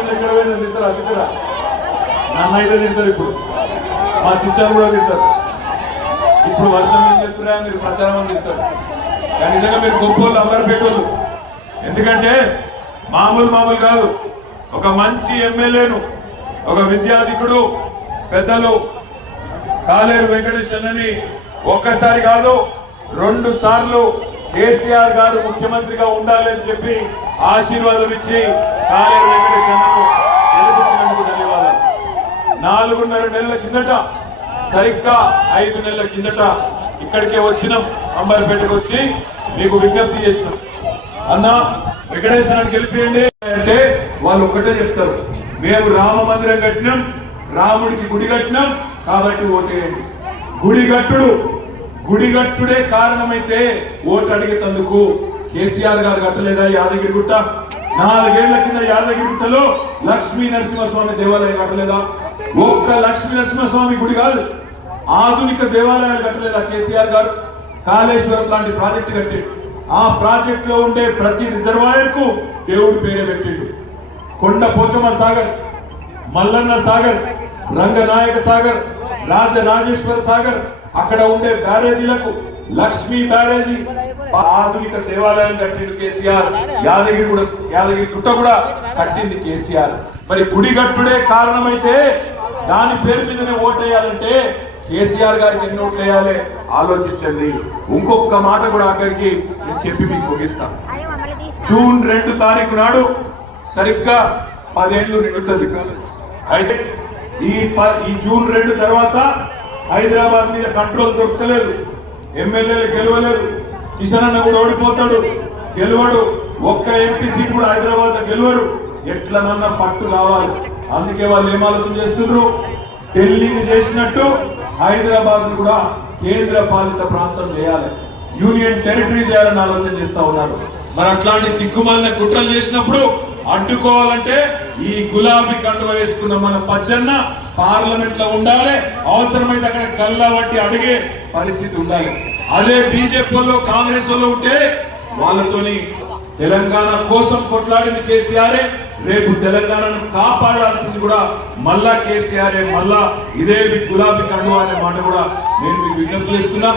వర్షంలో ఎక్కడ పోయినా తింటారు, అది తింటారా? నన్ను అయితే తింటారు, ఇప్పుడు మా చిచ్చారు కూడా తింటారు. ఇప్పుడు వర్షం ఏం చెప్తున్నా మీరు ప్రచారం అని తింటారు. కానీ నిజంగా మీరు గొప్ప వాళ్ళు, అంబర్పేటోళ్ళు. ఎందుకంటే మామూలు కాదు, ఒక మంచి ఎమ్మెల్యేను, ఒక విద్యాధికుడు పెద్దలు కాలేరు వెంకటేష్ అన్నని ఒక్కసారి కాదు 2 సార్లు కేసీఆర్ గారు ముఖ్యమంత్రిగా ఉండాలని చెప్పి ఆశీర్వాదం ఇచ్చి కాలేరు వెంకటేష్ అన్నను గెలిపించినందుకు ధన్యవాదాలు. 4.5 నెలల కిందట, సరిగ్గా 5 నెలల కిందట ఇక్కడికే వచ్చినాం, అంబర్పేటకు వచ్చి మీకు విజ్ఞప్తి చేసినాం. అన్న వెంకటేశ్వరాన్ని గెలిపియండి అంటే వాళ్ళు ఒక్కటే చెప్తారు, మేము రామ మందిరం కట్టినాం, రాముడికి గుడి కట్టినాం కాబట్టి ఓటేయండి. గుడిగట్టుడే కారణమైతే ఓటు అడిగేందుకు కేసీఆర్ గారు కట్టలేదా యాదగిరిగుట్ట? 4 ఏళ్ల కింద యాదగిరిగుట్టలో లక్ష్మీ నరసింహస్వామి దేవాలయం కట్టలేదా? ఒక్క లక్ష్మీ నరసింహస్వామి గుడి కాదు, ఆధునిక దేవాలయాలు కట్టలేదా కేసీఆర్ గారు? కాళేశ్వరం లాంటి ప్రాజెక్టు కట్టాడు. ఆ ప్రాజెక్ట్ లో ఉండే ప్రతి రిజర్వాయర్ కు దేవుడి పేరే పెట్టిండు. కొండ పోచమ్మ సాగర్, మల్లన్న సాగర్, రంగనాయక సాగర్, రాజరాజేశ్వర సాగర్, అక్కడ ఉండే బ్యారేజీలకు లక్ష్మీ బ్యారేజీ, ఆధునిక దేవాలయం కట్టిండు కేసీఆర్. యాదగిరి గుట్ట కూడా కట్టింది కేసీఆర్. మరి గుడిగట్టుడే కారణమైతే దాని పేరు మీదనే ఓటేయాలంటే కేసీఆర్ గారికి ఎన్ని ఓట్లు వేయాలి ఆలోచించండి. ఇంకొక మాట కూడా ఆఖరికి నేను చెప్పి మీకు ముగిస్తాను. జూన్ 2 తారీఖు నాడు సరిగ్గా 10 ఏళ్ళు నిండుతుంది. అయితే ఈ జూన్ 2 తర్వాత హైదరాబాద్ మీద కంట్రోల్ దొరకలేదు, ఎమ్మెల్యేలు గెలవలేదు, కిషన్ అన్న కూడా ఓడిపోతాడు, గెలవడు, ఒక్క ఎంపీ సీట్ కూడా హైదరాబాద్ లో గెలవరు. ఎట్లనన్నా పట్టు కావాలి. అందుకే వాళ్ళు ఏం ఆలోచన చేస్తున్నారు, ఢిల్లీని చేసినట్టు హైదరాబాద్ కూడా కేంద్ర పాలిత ప్రాంతం చేయాలి, యూనియన్ టెరిటరీ చేయాలని ఆలోచన చేస్తా ఉన్నారు. మరి అట్లాంటి దిక్కుమాలిన కుట్రలు చేసినప్పుడు అడ్డుకోవాలంటే ఈ గులాబీ కండువ వేసుకున్న మన పచ్చన్న పార్లమెంట్ లో ఉండాలి, అవసరమైతే అక్కడ గల్లా బట్టి అడిగే పరిస్థితి ఉండాలి. అదే బీజేపీ వాళ్ళు కాంగ్రెస్ వాళ్ళు ఉంటే వాళ్ళతోని తెలంగాణ కోసం కొట్లాడింది కేసీఆరే, రేపు తెలంగాణను కాపాడాల్సింది కూడా మళ్ళా కేసీఆరే, మళ్ళా ఇదే గులాబీ కండువా అనే మాట కూడా నేను మీకు విజ్ఞప్తి చేస్తున్నా.